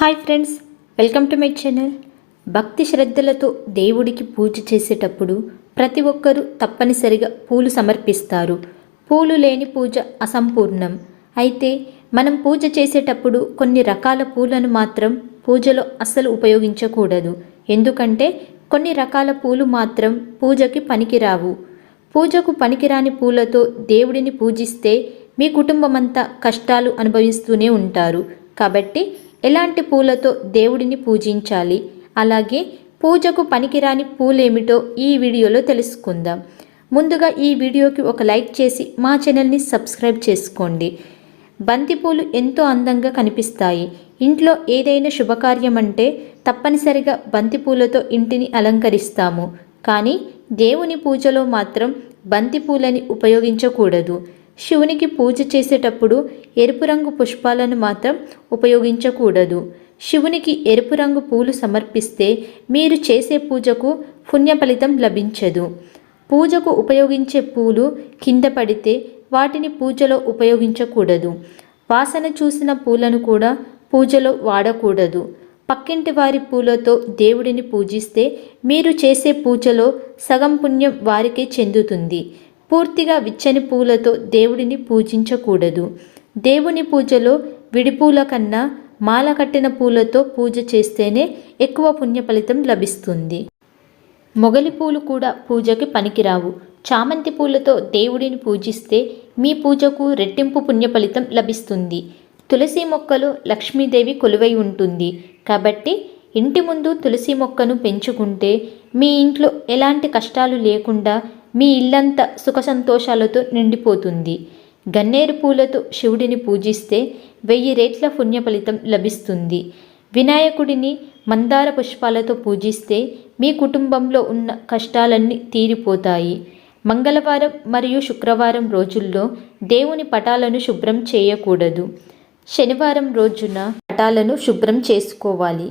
Hi friends welcome to my channel. భక్తి శ్రద్ధలతో దేవుడికి పూజ చేసేటప్పుడు ప్రతి ఒక్కరూ తప్పనిసరిగా పూలు సమర్పిస్తారు. పూలు లేని పూజ అసంపూర్ణం. అయితే మనం పూజ చేసేటప్పుడు కొన్ని రకాల పూలను మాత్రం పూజలో అస్సలు ఉపయోగించకూడదు. ఎందుకంటే కొన్ని రకాల పూలు మాత్రం పూజకి పనికిరావు. పూజకు పనికిరాని పూలతో దేవుడిని పూజిస్తే మీ కుటుంబమంతా కష్టాలు అనుభవిస్తూనే ఉంటారు. కాబట్టి ఎలాంటి పూలతో దేవుడిని పూజించాలి? అలాగే పూజకు పనికిరాని పూలేమిటో ఈ వీడియోలో తెలుసుకుందాం. ముందుగా ఈ వీడియోకి ఒక లైక్ చేసి మా ఛానల్ని సబ్స్క్రైబ్ చేసుకోండి. బంతిపూలు ఎంతో అందంగా కనిపిస్తాయి. ఇంట్లో ఏదైనా శుభకార్యం అంటే తప్పనిసరిగా బంతిపూలతో ఇంటిని అలంకరిస్తాము. కానీ దేవుని పూజలో మాత్రం బంతిపూలని ఉపయోగించకూడదు. శివునికి పూజ చేసేటప్పుడు ఎరుపు రంగు పుష్పాలను మాత్రం ఉపయోగించకూడదు. శివునికి ఎరుపు రంగు పూలు సమర్పిస్తే మీరు చేసే పూజకు పుణ్య ఫలితం లభించదు. పూజకు ఉపయోగించే పూలు కింద పడితే వాటిని పూజలో ఉపయోగించకూడదు. వాసన చూసిన పూలను కూడా పూజలో వాడకూడదు. పక్కింటి వారి పూలతో దేవుడిని పూజిస్తే మీరు చేసే పూజలో సగం పుణ్యం వారికే చెందుతుంది. పూర్తిగా విచ్చని పూలతో దేవుడిని పూజించకూడదు. దేవుని పూజలో విడిపూల కన్నా మాల కట్టిన పూలతో పూజ చేస్తేనే ఎక్కువ పుణ్య ఫలితం లభిస్తుంది. మొగలి పూలు కూడా పూజకి పనికిరావు. చామంతి పూలతో దేవుడిని పూజిస్తే మీ పూజకు రెట్టింపు పుణ్య ఫలితం లభిస్తుంది. తులసి మొక్కలు లక్ష్మీదేవి కొలువై ఉంటుంది. కాబట్టి ఇంటి ముందు తులసి మొక్కను పెంచుకుంటే మీ ఇంట్లో ఎలాంటి కష్టాలు లేకుండా మీ ఇల్లంతా సుఖ సంతోషాలతో నిండిపోతుంది. గన్నేరు పూలతో శివుడిని పూజిస్తే వెయ్యి రేట్ల పుణ్య ఫలితం లభిస్తుంది. వినాయకుడిని మందార పుష్పాలతో పూజిస్తే మీ కుటుంబంలో ఉన్న కష్టాలన్నీ తీరిపోతాయి. మంగళవారం మరియు శుక్రవారం రోజుల్లో దేవుని పటాలను శుభ్రం చేయకూడదు. శనివారం రోజున పటాలను శుభ్రం చేసుకోవాలి.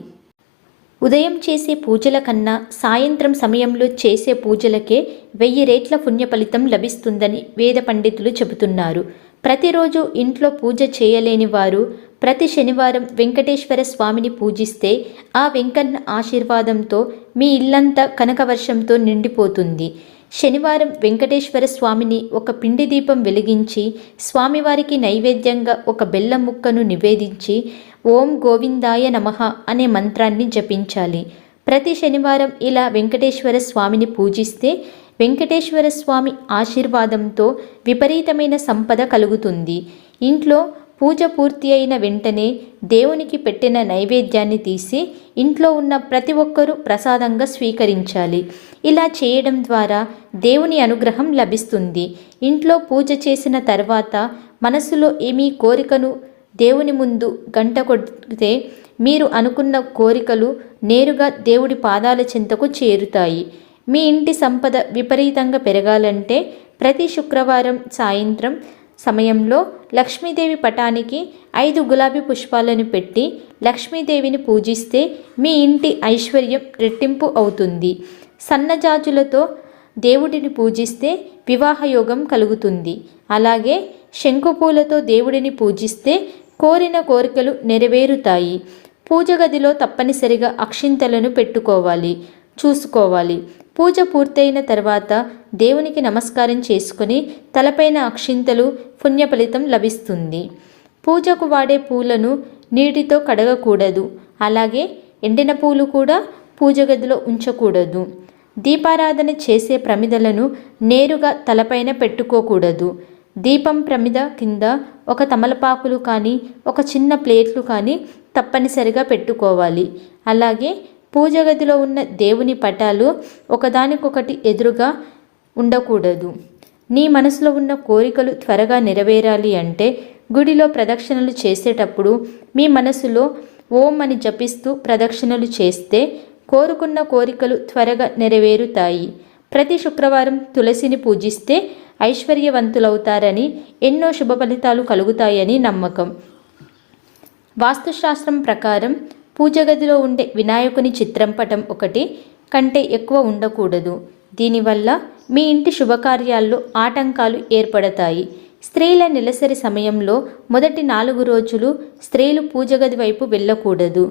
ఉదయం చేసే పూజల కన్నా సాయంత్రం సమయంలో చేసే పూజలకే వెయ్యి రేట్ల పుణ్య ఫలితం లభిస్తుందని వేద పండితులు చెబుతున్నారు. ప్రతిరోజు ఇంట్లో పూజ చేయలేని వారు ప్రతి శనివారం వెంకటేశ్వర స్వామిని పూజిస్తే ఆ వెంకన్న ఆశీర్వాదంతో మీ ఇల్లంతా కనకవర్షంతో నిండిపోతుంది. శనివారం వెంకటేశ్వర స్వామిని ఒక పిండి దీపం వెలిగించి స్వామివారికి నైవేద్యంగా ఒక బెల్లం ముక్కను నివేదించి ఓం గోవిందాయ నమః అనే మంత్రాన్ని జపించాలి. ప్రతి శనివారం ఇలా వెంకటేశ్వర స్వామిని పూజిస్తే వెంకటేశ్వర స్వామి ఆశీర్వాదంతో విపరీతమైన సంపద కలుగుతుంది. ఇంట్లో పూజ పూర్తి అయిన వెంటనే దేవునికి పెట్టిన నైవేద్యాన్ని తీసి ఇంట్లో ఉన్న ప్రతి ఒక్కరూ ప్రసాదంగా స్వీకరించాలి. ఇలా చేయడం ద్వారా దేవుని అనుగ్రహం లభిస్తుంది. ఇంట్లో పూజ చేసిన తర్వాత మనసులో ఏమీ కోరికను దేవుని ముందు గంట కొడితే మీరు అనుకున్న కోరికలు నేరుగా దేవుడి పాదాల చెంతకు చేరుతాయి. మీ ఇంటి సంపద విపరీతంగా పెరగాలంటే ప్రతి శుక్రవారం సాయంత్రం సమయంలో లక్ష్మీదేవి పటానికి ఐదు గులాబీ పుష్పాలను పెట్టి లక్ష్మీదేవిని పూజిస్తే మీ ఇంటి ఐశ్వర్యం రెట్టింపు అవుతుంది. సన్నజాజులతో దేవుడిని పూజిస్తే వివాహయోగం కలుగుతుంది. అలాగే శంకుపూలతో దేవుడిని పూజిస్తే కోరిన కోరికలు నెరవేరుతాయి. పూజ గదిలో తప్పనిసరిగా అక్షింతలను పెట్టుకోవాలి చూసుకోవాలి. పూజ పూర్తయిన తర్వాత దేవునికి నమస్కారం చేసుకుని తలపైన అక్షింతలు పుణ్య ఫలితం లభిస్తుంది. పూజకు వాడే పూలను నీటితో కడగకూడదు. అలాగే ఎండిన పూలు కూడా పూజ గదిలో ఉంచకూడదు. దీపారాధన చేసే ప్రమిదలను నేరుగా తలపైన పెట్టుకోకూడదు. దీపం ప్రమిద కింద ఒక తమలపాకులు కానీ ఒక చిన్న ప్లేట్లు కానీ తప్పనిసరిగా పెట్టుకోవాలి. అలాగే పూజ గదిలో ఉన్న దేవుని పటాలు ఒకదానికొకటి ఎదురుగా ఉండకూడదు. నీ మనసులో ఉన్న కోరికలు త్వరగా నెరవేరాలి అంటే గుడిలో ప్రదక్షిణలు చేసేటప్పుడు మీ మనసులో ఓం అని జపిస్తూ ప్రదక్షిణలు చేస్తే కోరుకున్న కోరికలు త్వరగా నెరవేరుతాయి. ప్రతి శుక్రవారం తులసిని పూజిస్తే ఐశ్వర్యవంతులవుతారని ఎన్నో శుభ ఫలితాలు కలుగుతాయని నమ్మకం. వాస్తుశాస్త్రం ప్రకారం పూజ గదిలో ఉండే వినాయకుని చిత్రం పటం ఒకటి కంటే ఎక్కువ ఉండకూడదు. దీనివల్ల మీ ఇంటి శుభకార్యాల్లో ఆటంకాలు ఏర్పడతాయి. స్త్రీల నెలసరి సమయంలో మొదటి నాలుగు రోజులు స్త్రీలు పూజ గది వైపు వెళ్ళకూడదు.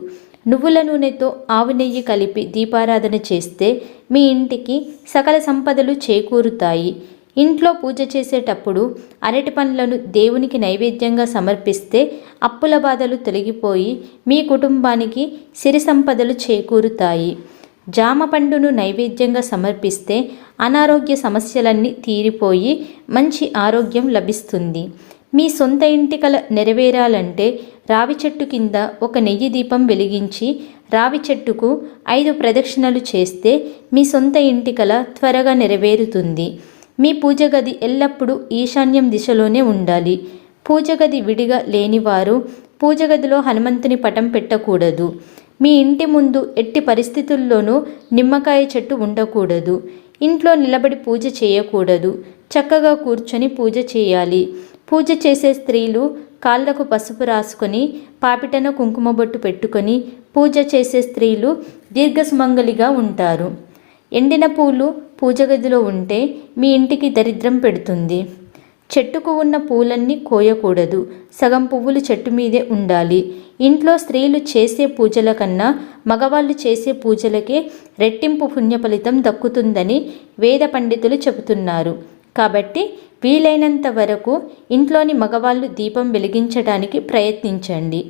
నువ్వుల నూనెతో ఆవు నెయ్యి కలిపి దీపారాధన చేస్తే మీ ఇంటికి సకల సంపదలు చేకూరుతాయి. ఇంట్లో పూజ చేసేటప్పుడు అరటి పండ్లను దేవునికి నైవేద్యంగా సమర్పిస్తే అప్పుల బాధలు తొలగిపోయి మీ కుటుంబానికి సిరి సంపదలు చేకూరుతాయి. జామ పండును నైవేద్యంగా సమర్పిస్తే అనారోగ్య సమస్యలన్నీ తీరిపోయి మంచి ఆరోగ్యం లభిస్తుంది. మీ సొంత ఇంటి కల నెరవేరాలంటే రావి చెట్టు కింద ఒక నెయ్యి దీపం వెలిగించి రావి చెట్టుకు ఐదు ప్రదక్షిణలు చేస్తే మీ సొంత ఇంటి కల త్వరగా నెరవేరుతుంది. మీ పూజ గది ఎల్లప్పుడూ ఈశాన్యం దిశలోనే ఉండాలి. పూజ గది విడిగా లేనివారు పూజ గదిలో హనుమంతుని పటం పెట్టకూడదు. మీ ఇంటి ముందు ఎట్టి పరిస్థితుల్లోనూ నిమ్మకాయ చెట్టు ఉండకూడదు. ఇంట్లో నిలబడి పూజ చేయకూడదు. చక్కగా కూర్చొని పూజ చేయాలి. పూజ చేసే స్త్రీలు కాళ్ళకు పసుపు రాసుకొని పాపిటన కుంకుమ బొట్టు పెట్టుకొని పూజ చేసే స్త్రీలు దీర్ఘసుమంగలిగా ఉంటారు. ఎండిన పూలు పూజ గదిలో ఉంటే మీ ఇంటికి దరిద్రం పెడుతుంది. చెట్టుకు ఉన్న పూలన్నీ కోయకూడదు. సగం పువ్వులు చెట్టు మీదే ఉండాలి. ఇంట్లో స్త్రీలు చేసే పూజల కన్నా మగవాళ్ళు చేసే పూజలకే రెట్టింపు పుణ్య ఫలితం దక్కుతుందని వేద పండితులు చెబుతున్నారు. కాబట్టి వీలైనంత వరకు ఇంట్లోని మగవాళ్ళు దీపం వెలిగించడానికి ప్రయత్నించండి.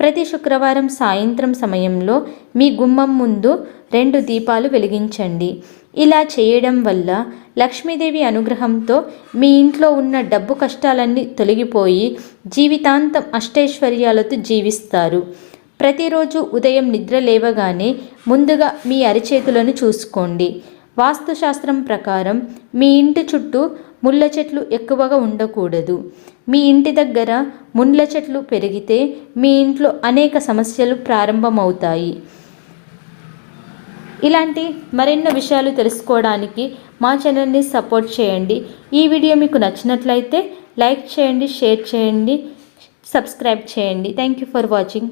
ప్రతి శుక్రవారం సాయంత్రం సమయంలో మీ గుమ్మం ముందు రెండు దీపాలు వెలిగించండి. ఇలా చేయడం వల్ల లక్ష్మీదేవి అనుగ్రహంతో మీ ఇంట్లో ఉన్న డబ్బు కష్టాలన్నీ తొలగిపోయి జీవితాంతం అష్టైశ్వర్యాలతో జీవిస్తారు. ప్రతిరోజు ఉదయం నిద్ర లేవగానే ముందుగా మీ అరిచేతులను చూసుకోండి. వాస్తుశాస్త్రం ప్రకారం మీ ఇంటి చుట్టూ ముళ్ళ చెట్లు ఎక్కువగా ఉండకూడదు. మీ ఇంటి దగ్గర ముళ్ళ చెట్లు పెరిగితే మీ ఇంట్లో అనేక సమస్యలు ప్రారంభమవుతాయి. ఇలాంటి మరెన్నో విషయాలు తెలుసుకోవడానికి మా ఛానల్ని సపోర్ట్ చేయండి. ఈ వీడియో మీకు నచ్చినట్లయితే లైక్ చేయండి షేర్ చేయండి సబ్స్క్రైబ్ చేయండి. Thank you for watching.